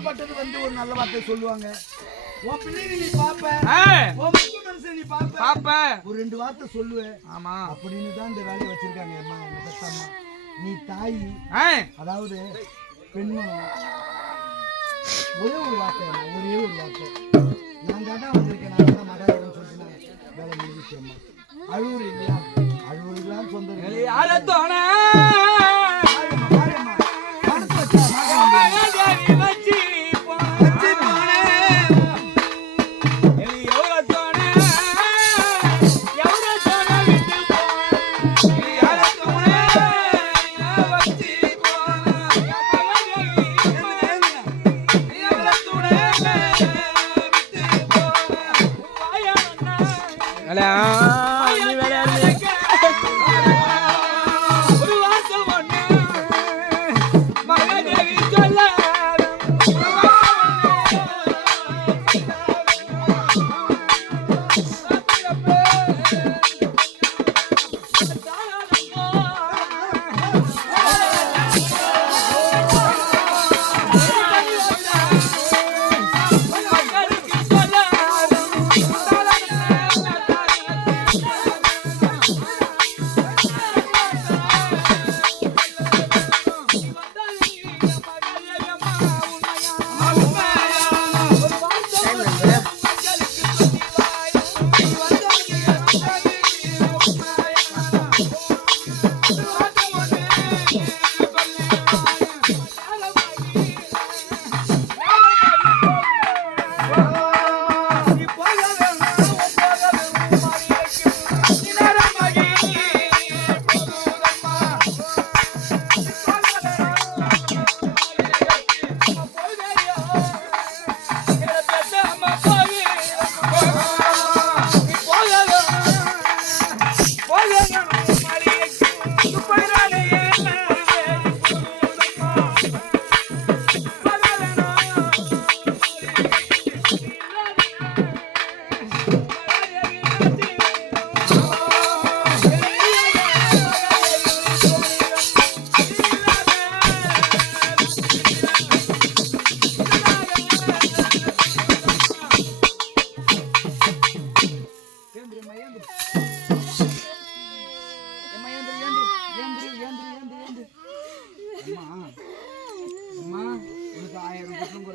சொல்லப்பட்டது வந்து ஒரு நல்ல வார்த்தை சொல்லுவாங்க. உன் பிள்ளைங்க நீ பாப்ப, உன் மனுஷன் நீ பாப்ப, ஒரு 2 வார்த்தை சொல்லுவேன். ஆமா, அப்படின்னு தான் இந்த வேலையை வச்சிருக்காங்க. அம்மா என்ன பெத்தம்மா, நீ தாய், அதாவது பெண்மணம். ஒரே ஒரு வார்த்தை, ஒரே ஒரு வார்த்தை. நான் தாண்டா வந்திருக்கேன், நான் தான் மகாதேவன் சொல்லிட்டு வேலை முடிஞ்சிச்சு. அம்மா அழுவுறு இல்லையா? அழுவுறுலாம் சொந்த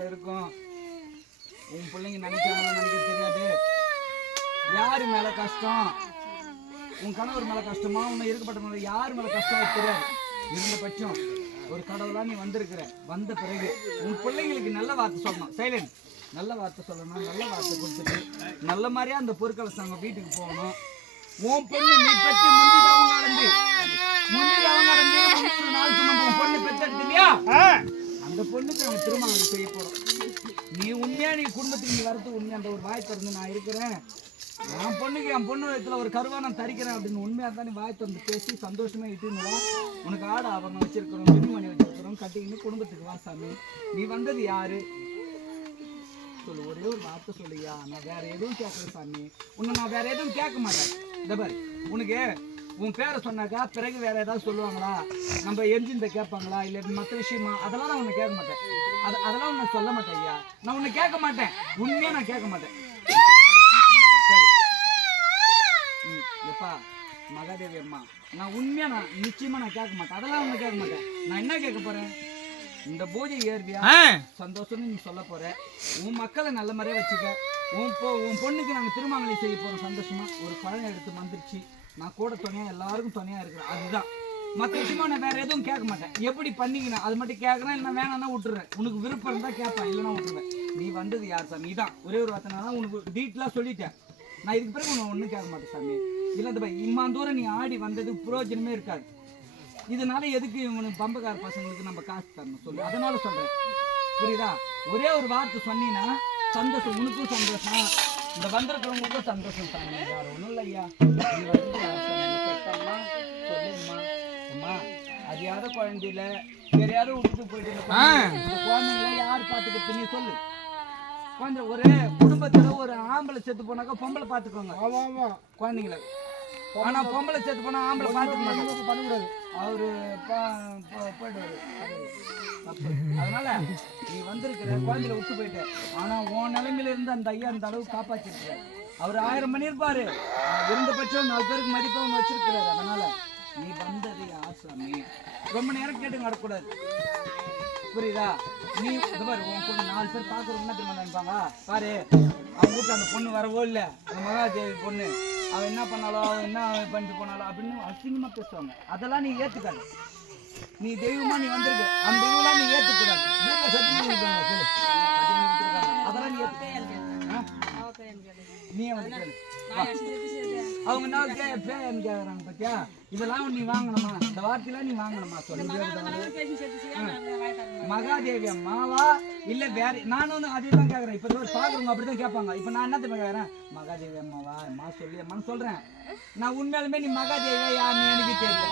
இருக்கும். உன் பிள்ளைங்க நினைக்காம நினைக்க தெரியாது. யாரு மேல கஷ்டம், உன் கணவர் மேல கஷ்டமா, உன்னை இருக்கப்பட்ட யார் மேல கஷ்டம் தெரியாது. இருந்த பட்சம் ஒரு கடவுளா நீ வந்திருக்கிற. வந்த பிறகு உன் பிள்ளைங்களுக்கு நல்ல வார்த்தை சொல்லணும். சைலண்ட், நல்ல வார்த்தை சொல்லணும். நல்ல வார்த்தை கொடுத்துட்டு நல்ல மாதிரியா அந்த பொருட்களை அவங்க வீட்டுக்கு போகணும். உன் பொண்ணு நீ பெற்று முந்திட்டு அவங்க அடைந்து 3 நாள் சுமந்து உன் பொண்ணு பெற்றெடுத்து இல்லையா, அந்த பொண்ணுக்கு நம்ம திருமணம் செய்ய போறோம். நீ உண்மையா நீ குடும்பத்துக்கு நீ வரது உண்மையா அந்த ஒரு வாய் திறந்து நான் இருக்கிறேன், என் பொண்ணுக்கு என் பொண்ணு வயத்துல ஒரு கருவா நான் தரிக்கிறேன் அப்படின்னு உண்மையா தான் நீ வாய் திறந்து பேசி சந்தோஷமா இட்டுன்னு உனக்கு ஆடு ஆபரணம் வச்சிருக்கிறோம், துணிமணி வச்சிருக்கிறோம், கட்டிக்கின்னு குடும்பத்துக்கு வா சாமி. நீ வந்தது யாரு சொல்லு, ஒரே ஒரு வார்த்தை சொல்லியா. நான் வேற எதுவும் கேட்கல சாமி, உன்னை நான் வேற எதுவும் கேட்க மாட்டேன். இந்த பாரு, உனக்கு உன் பேரை சொன்னாக்கா பிறகு வேற ஏதாவது சொல்லுவாங்களா, நம்ம எஞ்சிந்த கேட்பாங்களா, இல்லை மற்ற விஷயமா, அதெல்லாம் நான் உன்னை கேட்க மாட்டேன். அதெல்லாம் உன்னை சொல்ல மாட்டேன் ஐயா, நான் உன்னை கேட்க மாட்டேன். உண்மையா நான் கேட்க மாட்டேன். சரி எப்பா மகாதேவி அம்மா, நான் உண்மையா நான் நிச்சயமா நான் கேட்க மாட்டேன். அதெல்லாம் உன்னை கேட்க மாட்டேன். நான் என்ன கேட்க போறேன், இந்த பூஜை ஏற்பியா சந்தோஷம்னு நீ சொல்ல போற. உன் மக்களை நல்ல மாதிரியா வச்சுக்க. உன் பொண்ணுக்கு நாங்கள் திருமங்கலம் செய்ய போறோம் சந்தோஷமா. ஒரு பழம் எடுத்து வந்துருச்சு, நான் கூட துணையா எல்லாருக்கும் துணையா இருக்கிறேன். அதுதான் மற்ற விஷயமா நான் வேற எதுவும் கேட்க மாட்டேன். எப்படி பண்ணிக்கணும் அது மட்டும் கேட்கறேன். இல்லை வேணாம்னா விட்டுறேன். உனக்கு விருப்பம் இருந்தா கேட்பேன், இல்லைன்னா விட்டுருவேன். நீ வந்தது யார் சாமி, இதான் ஒரே ஒரு வார்த்தை. நான் உனக்கு டீட்டெயிலாக சொல்லிட்டேன். நான் இதுக்கு பிறகு உன்னை ஒன்றும் கேட்க மாட்டேன் சாமி. இல்லை இந்த இம்மா தூரம் நீ ஆடி வந்தது பிரயோஜனமே இருக்காது. இதனால எதுக்கு இவனுக்கு பம்பக்கார பசங்களுக்கு நம்ம காசு தரணும் சொல்லு, அதனால சொல்றேன். புரியுதா? ஒரே ஒரு வார்த்தை சொன்னீங்கன்னா சந்தோஷம், உனக்கும் சந்தோஷம், இந்த வந்திருக்கிறவங்களுக்கும் சந்தோஷம் சாமி. வேற ஒன்றும் இல்லை ஐயா. நீ வந்து சொல்லுமா அம்மா, அது யாரும் குழந்தையில வேற யாரும் விட்டுட்டு போயிட்டு இந்த குழந்தைங்கள யார் பார்த்துக்கிட்டு நீ சொல்லு. குழந்தை ஒரு குடும்பத்துல ஒரு ஆம்பளை செத்து போனாக்கா பொம்பளை பார்த்துக்கோங்க குழந்தைங்கள. ஆனா பொம்பளை செத்து போனா ஆம்பளை பார்த்துக்க மாட்டாங்க, பண்ணக்கூடாது. அவரு போயிடுவாரு. அதனால நீ வந்திருக்கிற குழந்தையில விட்டு போயிட்ட. ஆனா உன் நிலைமையில இருந்து அந்த ஐயா அந்த அளவு காப்பாற்றிருக்கிறார். அவர் 1000 மணி இருப்பாரு, இருந்த பட்சம் 4 பேருக்கு மதிப்பா ஒன்று வச்சிருக்கிறாரு. அதனால நீ வந்தது யார் சாமி? ரொம்ப நேரம் கேட்டு நடக்கூடாது, புரியுதா? நீ பாரு, உன் பொண்ணு 4 பேர் பார்க்குற என்ன தெரியுமா நினைப்பாங்க? பாரு, அவங்க வீட்டுல அந்த பொண்ணு வரவோ இல்லை, அந்த மகாதேவி பொண்ணு அவன் என்ன பண்ணாலோ, அவன் என்ன பண்ணிட்டு போனாலோ அப்படின்னு அசிங்கமா பேசுவாங்க. அதெல்லாம் நீ ஏத்துக்காது. நீ தெய்வமா நீ வந்திருக்கு, அந்த தெய்வம்லாம் நீ ஏத்துக்கூடாது. அதெல்லாம் நீ ஏத்துக்க. நீ வந்து கேளு. அவங்க நாள் கேக்குறாங்க பத்தியா, இதெல்லாம் நீ வாங்கணுமா? இந்த வார்த்தையெல்லாம் நீ வாங்கணுமா? சொல்லி மகாதேவி அம்மாவா இல்ல வேற? நானும் அதேதான் கேக்குறேன். இப்ப பாக்குறவங்க அப்படிதான் கேட்பாங்க. இப்ப நான் என்ன தெரியுமா கேக்குறேன்? மகாதேவி அம்மாவா அம்மா சொல்லி அம்மான்னு சொல்றேன். நான் உண்மையாலுமே நீ மகாதேவியா யாருன்னு எனக்கு தெரியல.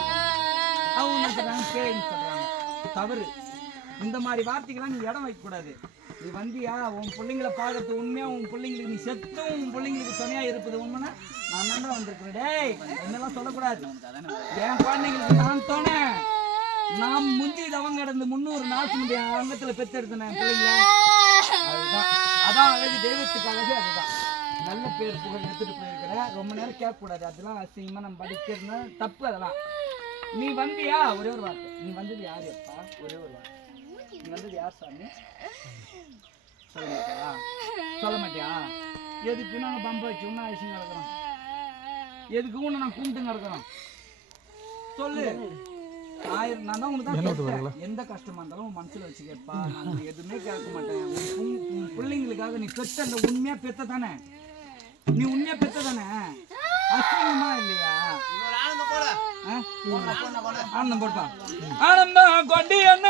அவங்க சொல்றாங்க பேன்னு சொல்றாங்க. தவறு. இந்த மாதிரி வார்த்தைக்கெல்லாம் நீ இடம் வைக்க கூடாது. நீ வந்தியா உன் பிள்ளைங்களை பார்க்கறது உண்மையா, உன் பிள்ளைங்களுக்கு நீ செத்தும் உன் பிள்ளைங்களுக்கு துணையா இருப்பது உண்மைனா நான் தான் வந்திருக்கிறேன். டேய் என்னெல்லாம் சொல்லக்கூடாது. என் குழந்தைங்களுக்கு நான் தோணை. நான் முந்தி தவம் கடந்து 300 நாளுக்கு முந்தைய அங்கத்துல பெற்றெடுத்தேன் பிள்ளைங்கள. அதுதான் அதான் அழகு, தெய்வத்துக்கு அழகு அதுதான். நல்ல பேர் புகழ் எடுத்துட்டு போயிருக்கிற. ரொம்ப நேரம் கேட்கக்கூடாது. அதெல்லாம் அசிங்கமா நம்ம படிக்கிறதுனா தப்பு. அதெல்லாம் நீ வந்தியா ஒரே ஒரு வார்த்தை. நீ வந்தது யாரு அப்பா? ஒரே ஒரு வார்த்தை. நீ வந்தது யார் சாமி? சொல்ல மாட்டியா? சொல்ல மாட்டியா? எதுக்கு நாங்கள் பம்ப வச்சு ஒன்றும் அரிசி நடக்கிறோம்? எதுக்கு ஒன்று நான் கும்பிட்டு நடக்கிறோம்? சொல்லு. நான் தான் உனக்கு தான் எந்த கஷ்டமா இருந்தாலும் உன் மனசுல வச்சு கேட்பா. நான் எதுவுமே கேட்க மாட்டேன். உன் பிள்ளைங்களுக்காக நீ பெத்த அந்த உண்மையா பெத்த தானே? நீ உண்மையா பெத்த தானே? அசிங்கமா இல்லையா? ஆனந்தம் போட்டா ஆனந்தம் கொண்டி என்ன